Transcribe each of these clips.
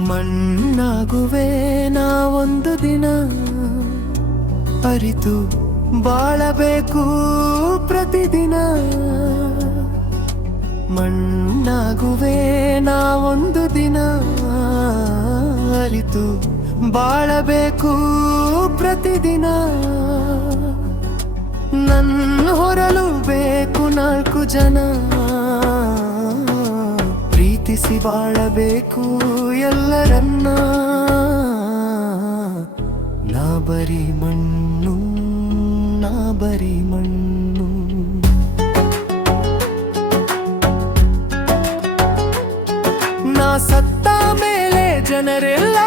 ಮಣ್ಣಾಗುವೆ ನಾ ಒಂದು ದಿನ. ಅರಿತು ಬಾಳಬೇಕು ಪ್ರತಿದಿನ. ಮಣ್ಣಾಗುವೆ ನಾ ಒಂದು ದಿನ. ಅರಿತು ಬಾಳಬೇಕು ಪ್ರತಿದಿನ. ನನ್ನ ಹೊರಲು ಬೇಕು ನಾಲ್ಕು ಜನ. ಪ್ರೀತಿಸಿ ಬಾಳಬೇಕು ಎಲ್ಲರನ್ನ. ನಾ ಬರಿ ಮಣ್ಣು ನಾ ಬರಿ ಮಣ್ಣು. ನಾ ಸತ್ತ ಮೇಲೆ ಜನರೆಲ್ಲ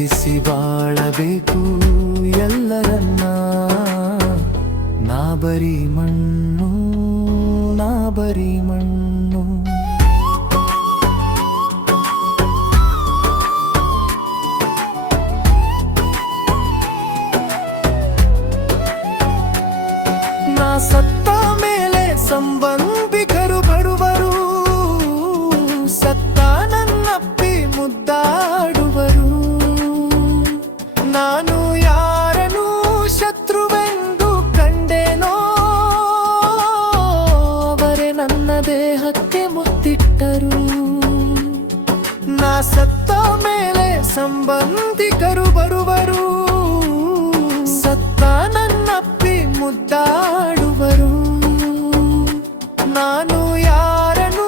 ಪ್ರೀತಿಸಿ ಬಾಳಬೇಕು ಎಲ್ಲರನ್ನ. ನಾ ಬರಿ ಮಣ್ಣು ನಾ ಬರಿ ಮಣ್ಣು. ನಾ ಸತ್ತ ಮೇಲೆ ಸಂಬಂಧಿಕರು ದೇಹಕ್ಕೆ ಮುತ್ತಿಟ್ಟರು. ನಾ ಸತ್ತ ಮೇಲೆ ಸಂಬಂಧಿಕರು ಬರುವರು. ಸತ್ತ ನನ್ನಪ್ಪಿ ಮುದ್ದಾಡುವರು. ನಾನು ಯಾರನು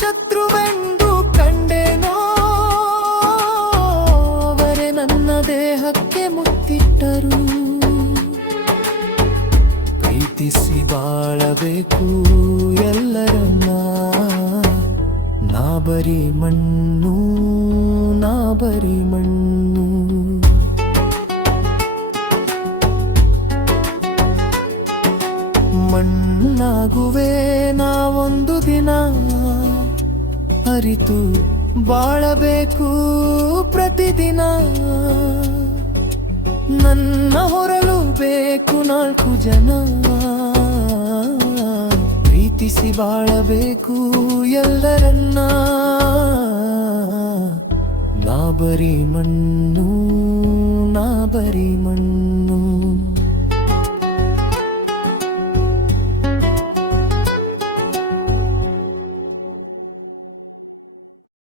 ಶತ್ರುವೆಂದು ಕಂಡೆನೋ, ಅವರೇ ನನ್ನ ದೇಹಕ್ಕೆ ಮುತ್ತಿಟ್ಟರು. ಪ್ರೀತಿಸಿ ಬಾಳಬೇಕು ಎಲ್ಲರನ್ನ. ನಾ ಬರಿ ಮಣ್ಣು ನಾಬರಿ ಮಣ್ಣು. ಮಣ್ಣಾಗುವೆ ನಾ ಒಂದು ದಿನ, ಅರಿತು ಬಾಳಬೇಕು ಪ್ರತಿದಿನ. ನನ್ನ ಹೊರಲು ಬೇಕು ನಾಲ್ಕು ಜನ. ಪ್ರೀತಿಸಿ ಬಾಳಬೇಕು ಎಲ್ಲರನ್ನ. ನಾ ಬರಿ ಮಣ್ಣು ನಾ ಬರಿ ಮಣ್ಣು.